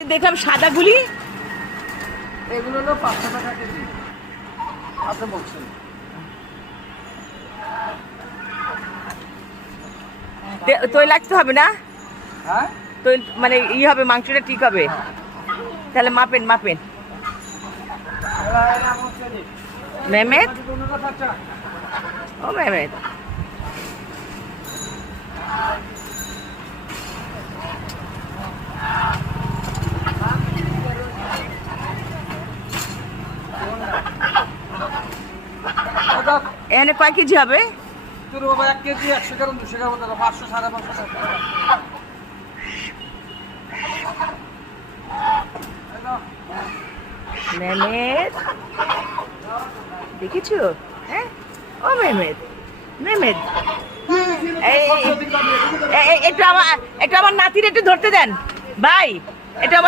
দেখলাম সাদা গুলি, এগুলো হলো 500 টাকা কেজি। আপনি বলছেন তৈলাক্ত হবে না? হ্যাঁ, তৈল মানে ই হবে, মাংসটা ঠিক হবে। তাহলে মাপেন মাপেন। মেহমেদ, ও মেহমেদ, এখানে কয় কেজি হবে? তোর বাবা 1 কেজি 100 গ্রাম 200 গ্রাম 500 550 টাকা। মেহমেদ, দেখেছো? হ্যাঁ, ও মেহমেদ, মেহমেদ, একটু আমার নাতির একটু ধরতে দেন ভাই, এটা